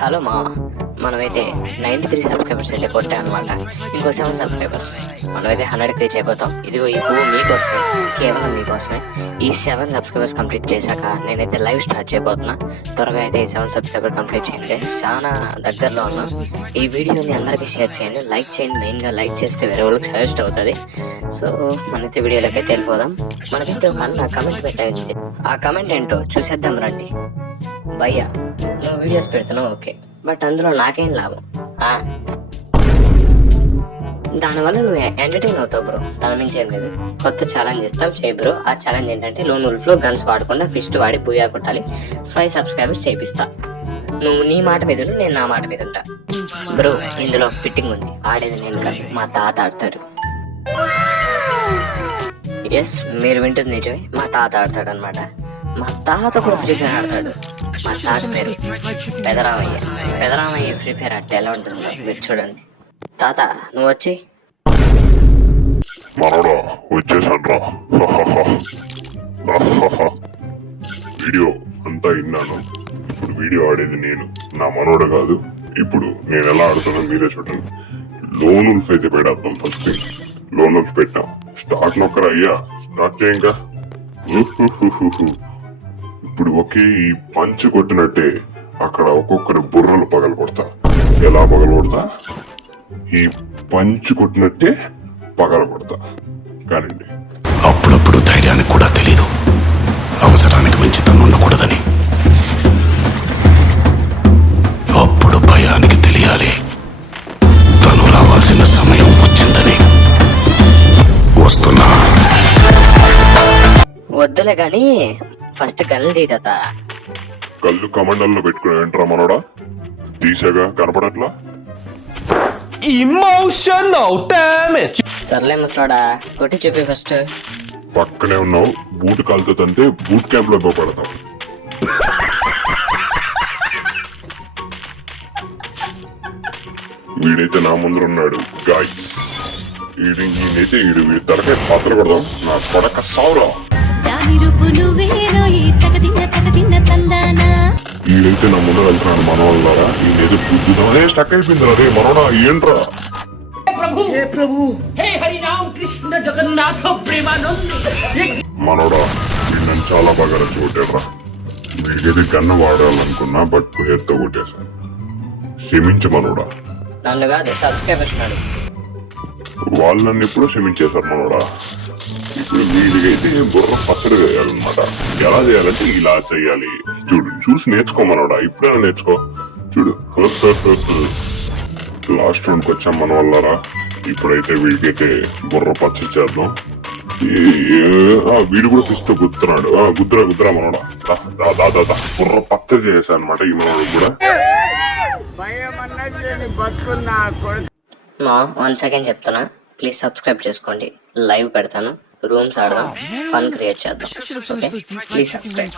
Hello మా మనమైతే 93 subscribers అయితే కొట్టాం అనమాట. ఇంకో 7 సబ్స్క్రైబర్స్ మనమైతే 100 రీచ్ అయిపోతాం. ఇదిగో ఈ పువ్వు మీకోసమే, కేవలం మీకోసమే. ఈ 7 సబ్స్క్రైబర్స్ కంప్లీట్ చేశాక నేనైతే లైవ్ స్టార్ట్ చేయబోతున్నా. త్వరగా అయితే ఈ 7 సబ్స్క్రైబర్ కంప్లీట్ చేయండి, చాలా దగ్గరలో ఉన్నాం. ఈ వీడియోని అందరికీ షేర్ చేయండి, లైక్ చేయండి. మెయిన్గా లైక్ చేస్తే వేరే వాళ్ళకి సజెస్ట్ అవుతుంది. సో మనైతే వీడియోలోకి అయితే వెళ్ళిపోదాం. మనకైతే ఒక అన్న కమెంట్ పెట్టాయి, ఆ కమెంట్ ఏంటో చూసేద్దాం రండి. భయ్యా నువ్వు వీడియోస్ పెడుతున్నావు ఓకే, బట్ అందులో నాకేం లాభం? దానివల్ల నువ్వు ఎంటర్టైన్ అవుతావు బ్రో, దాని మించి ఏం లేదు. కొత్త ఛాలెంజ్ ఇస్తాం, చేయి బ్రో. ఆ ఛాలెంజ్ ఏంటంటే లోన్ ఉల్ఫ్లో గన్స్ వాడకుండా ఫిస్ట్ వాడి పూయా కొట్టాలి. 5 సబ్స్క్రైబర్స్ చేపిస్తా. నువ్వు నీ మాట మీద ఉండు, నేను నా మాట మీద ఉంటా బ్రో. ఇందులో ఫిట్టింగ్ ఉంది, ఆడేది నేను కాదు, మా తాత ఆడతాడు. ఎస్, మీరు వింటుంది నిజమే, మా తాత ఆడతాడు అనమాట. మా తాత కూడా ఫ్రీ ఫైర్ ఆడతాడు. మా తాత పేరు పెదరామయ్య. పెదరామయ్య ఫ్రీ ఫైర్ ఆడితే ఎలా ఉంటుందో మీరు చూడండి. తాత నువ్వు వచ్చి మనోడా వచ్చేసాడ్రా. వీడియో అంతా విన్నాను. ఇప్పుడు వీడియో ఆడేది నేను, నా మనోడు కాదు. ఇప్పుడు నేను ఎలా ఆడుతున్నా మీరే చూడండి. లోన్ ఉల్ఫ్ అయితే పెడతాం. ఫస్ట్ లోన్ ఉల్ఫ్ పెట్టాం. స్టార్ట్ నొక్కరా అయ్యా, స్టార్ట్ చేయంగా. ఇప్పుడు ఒకే ఈ పంచ్ కొట్టినట్టే అక్కడ ఒక్కొక్కరి బుర్రలు పగలు కొడతా. ఎలా పగలు కొడతా? ఈ పంచ్ కొట్టినట్టే పగల కొడతా. కానండి, అప్పుడప్పుడు ధైర్యానికి కూడా తెలీదు అవసరానికి మించి తను ఉండకూడదని. అప్పుడు భయానికి తెలియాలి తను రావాల్సిన సమయం వచ్చిందని. వస్తున్నా. వద్దులే కానీ ఫస్ట్ కళ్ళు తీత. కళ్ళు కమండల్లో పెట్టుకుని ఏంట్రా మనోడా? తీసాగా కనపడట్లా? Emotional damage. సర్లే ముసలాడా, కొట్టి చెప్పి ఫస్ట్. పక్కనే ఉన్నావు, బూట్ కాలుతుంటే బూట్ క్యాంప్ లో పడతాం. వీడైతే నా ముందు ఉన్నాడు గాయ్స్. ఈయనైతే వీడి తరకాయ పాత్ర కొడదాం. నా కొడక సావురా. ఈయనైతే నా ముందు వెళ్తున్నాడు మన వాళ్ళరా. ఈయనైతే బుద్ధిదానే స్టక్ అయిపోయింది. అదే మనోడా ఏంట్రా? మనోడా వీడు నన్ను చాలా బాగా రెచ్చగొట్టాడ్రా. వీడికైతే గన్ను వాడాలనుకున్నా, బట్ హెడ్తో కొట్టేశాను. క్షమించు మనోడా. నన్ను కాదు సబ్స్క్రైబర్స్ నాడు. వాళ్ళు నన్ను ఎప్పుడో క్షమించేశారు మనోడా. ఇప్పుడు వీడికైతే బుర్ర పచ్చడి వేయాలన్నమాట. ఎలా చేయాలంటే ఇలా చేయాలి. చూడు, చూసి నేర్చుకోమనోడా. ఇప్పుడైనా నేర్చుకో. చూడు, లాస్ట్ రౌండ్కి వచ్చాం మన వల్లరా. ఇప్పుడైతే వీడికైతే బుర్ర పచ్చడి చేద్దాం. వీడు కూడా పిస్తో గుర్తున్నాడు. గుద్దురా మనోడా. దాదా బుర్ర పచ్చడి చేశాను అనమాట ఈ మనోడు కూడా. మా 1 సెకండ్ చెప్తున్నా, ప్లీజ్ సబ్స్క్రైబ్ చేసుకోండి. లైవ్ పెడతాను, రూమ్స్ ఆడదాం, ఫన్ క్రియేట్ చేద్దాం. Okay, please subscribe.